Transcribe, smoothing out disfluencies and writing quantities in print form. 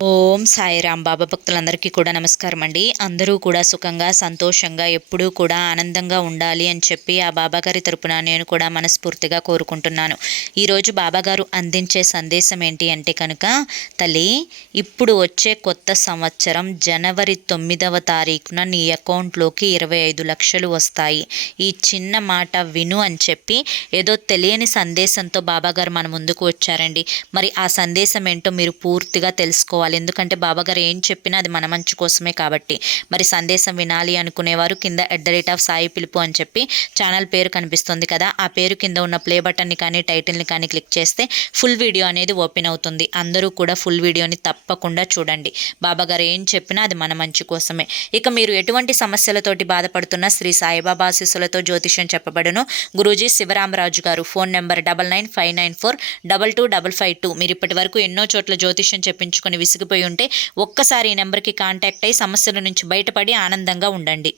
ఓం సాయిరాం. బాబా భక్తులందరికీ కూడా నమస్కారం అండి. అందరూ కూడా సుఖంగా సంతోషంగా ఎప్పుడూ కూడా ఆనందంగా ఉండాలి అని చెప్పి ఆ బాబాగారి తరపున నేను కూడా మనస్ఫూర్తిగా కోరుకుంటున్నాను. ఈరోజు బాబాగారు అందించే సందేశం ఏంటి అంటే కనుక, తల్లి, ఇప్పుడు వచ్చే కొత్త సంవత్సరం జనవరి 9వ తారీఖున నీ అకౌంట్లోకి 25 లక్షలు వస్తాయి. ఈ చిన్న మాట విను అని చెప్పి ఏదో తెలియని సందేశంతో బాబాగారు మన ముందుకు వచ్చారండి. మరి ఆ సందేశం ఏంటో మీరు పూర్తిగా తెలుసుకోవాలి. ఎందుకంటే బాబాగారు ఏం చెప్పినా అది మన మంచి కోసమే కాబట్టి. మరి సందేశం వినాలి అనుకునేవారు కింద @సాయి పిలుపు అని చెప్పి ఛానల్ పేరు కనిపిస్తుంది కదా, ఆ పేరు కింద ఉన్న ప్లే బటన్ని కానీ టైటిల్ని కానీ క్లిక్ చేస్తే ఫుల్ వీడియో అనేది ఓపెన్ అవుతుంది. అందరూ కూడా ఫుల్ వీడియోని తప్పకుండా చూడండి. బాబాగారు ఏం చెప్పినా అది మన మంచి కోసమే. ఇక మీరు ఎటువంటి సమస్యలతోటి బాధపడుతున్న శ్రీ సాయిబాబా ఆశీస్సులతో జ్యోతిష్యం చెప్పబడును. గురూజీ శివరామరాజు గారు. Phone number 995994225552. మీరు ఇప్పటి వరకు ఎన్నో చోట్ల జ్యోతిష్యం చెప్పించుకొని విసిగిపోయి ఉంటే ఒక్కసారి ఈ నెంబర్కి కాంటాక్ట్ అయ్యి సమస్యల నుంచి బయటపడి ఆనందంగా ఉండండి.